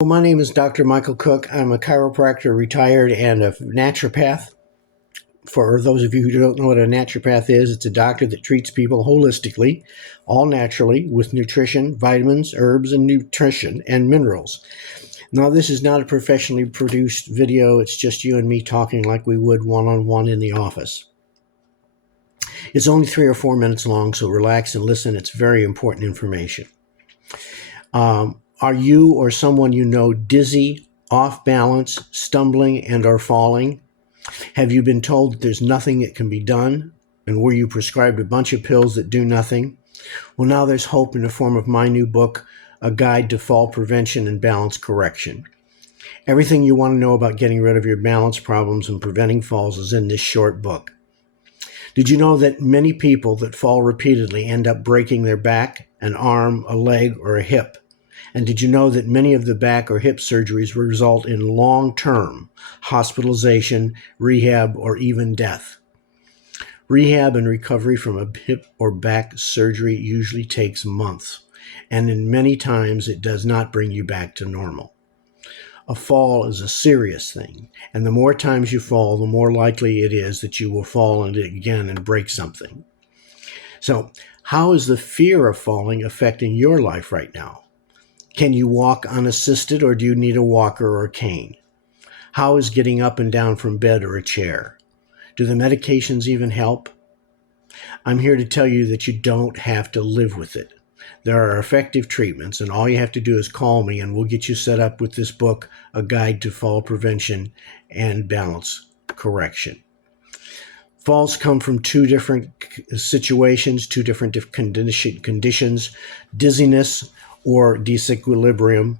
Well, my name is Dr. Michael Cook. I'm a chiropractor, retired, and a naturopath. For those of you who don't know what a naturopath is, it's a doctor that treats people holistically, all naturally, with nutrition, vitamins, herbs, and nutrition and minerals. Now, this is not a professionally produced video. It's just you and me talking like we would one-on-one in the office. It's only 3 or 4 minutes long, so relax and listen. It's very important information. Are you or someone you know dizzy, off balance, stumbling, and or falling? Have you been told that there's nothing that can be done? And were you prescribed a bunch of pills that do nothing? Well, now there's hope in the form of my new book, A Guide to Fall Prevention and Balance Correction. Everything you want to know about getting rid of your balance problems and preventing falls is in this short book. Did you know that many people that fall repeatedly end up breaking their back, an arm, a leg, or a hip? And did you know that many of the back or hip surgeries result in long-term hospitalization, rehab, or even death? Rehab and recovery from a hip or back surgery usually takes months, and in many times it does not bring you back to normal. A fall is a serious thing, and the more times you fall, the more likely it is that you will fall again and break something. So, how is the fear of falling affecting your life right now? Can you walk unassisted, or do you need a walker or a cane? How is getting up and down from bed or a chair? Do the medications even help? I'm here to tell you that you don't have to live with it. There are effective treatments, and all you have to do is call me, and we'll get you set up with this book, A Guide to Fall Prevention and Balance Correction. Falls come from 2 different situations, 2 different conditions: dizziness or disequilibrium,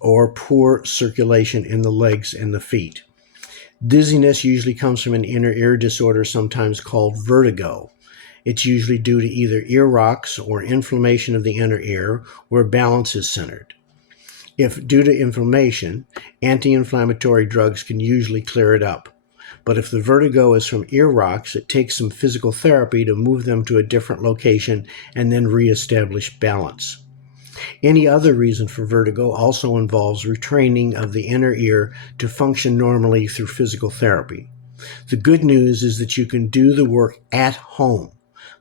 or poor circulation in the legs and the feet. Dizziness usually comes from an inner ear disorder, sometimes called vertigo. It's usually due to either ear rocks or inflammation of the inner ear where balance is centered. If due to inflammation, anti-inflammatory drugs can usually clear it up. But if the vertigo is from ear rocks, it takes some physical therapy to move them to a different location and then reestablish balance. Any other reason for vertigo also involves retraining of the inner ear to function normally through physical therapy. The good news is that you can do the work at home.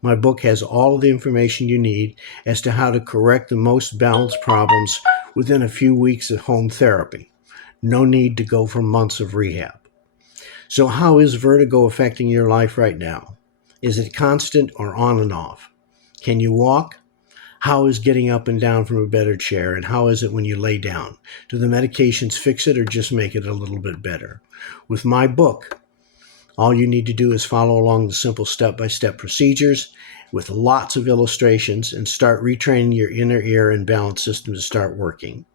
My book has all of the information you need as to how to correct the most balance problems within a few weeks of home therapy. No need to go for months of rehab. So how is vertigo affecting your life right now? Is it constant or on and off? Can you walk? How is getting up and down from a bed or chair, and how is it when you lay down? Do the medications fix it or just make it a little bit better? With my book, all you need to do is follow along the simple step-by-step procedures with lots of illustrations and start retraining your inner ear and balance system to start working.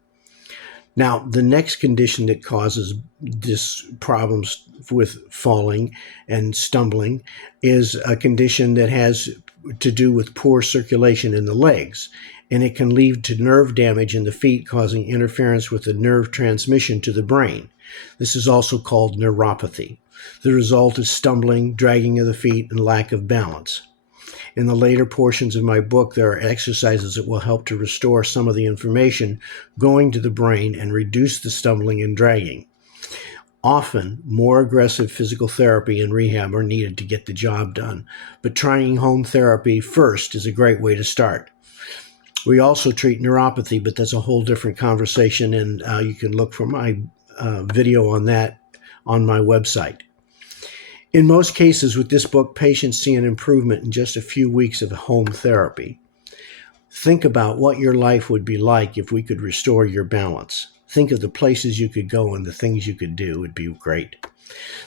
Now, the next condition that causes this problems with falling and stumbling is a condition that has to do with poor circulation in the legs, and it can lead to nerve damage in the feet, causing interference with the nerve transmission to the brain. This is also called neuropathy. The result is stumbling, dragging of the feet, and lack of balance. In the later portions of my book, there are exercises that will help to restore some of the information going to the brain and reduce the stumbling and dragging. Often, more aggressive physical therapy and rehab are needed to get the job done, but trying home therapy first is a great way to start. We also treat neuropathy, but that's a whole different conversation, and you can look for my video on that on my website. In most cases with this book, patients see an improvement in just a few weeks of home therapy. Think about what your life would be like if we could restore your balance. Think of the places you could go and the things you could do. It would be great.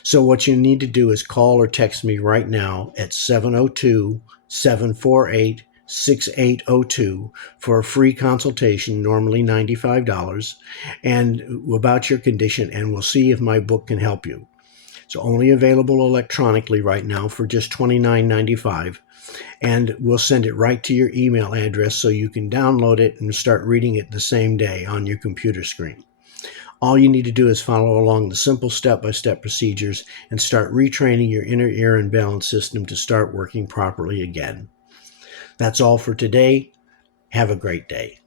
So what you need to do is call or text me right now at 702-748-6802 for a free consultation, normally $95, and about your condition, and we'll see if my book can help you. It's only available electronically right now for just $29.95, and we'll send it right to your email address so you can download it and start reading it the same day on your computer screen. All you need to do is follow along the simple step-by-step procedures and start retraining your inner ear and balance system to start working properly again. That's all for today. Have a great day.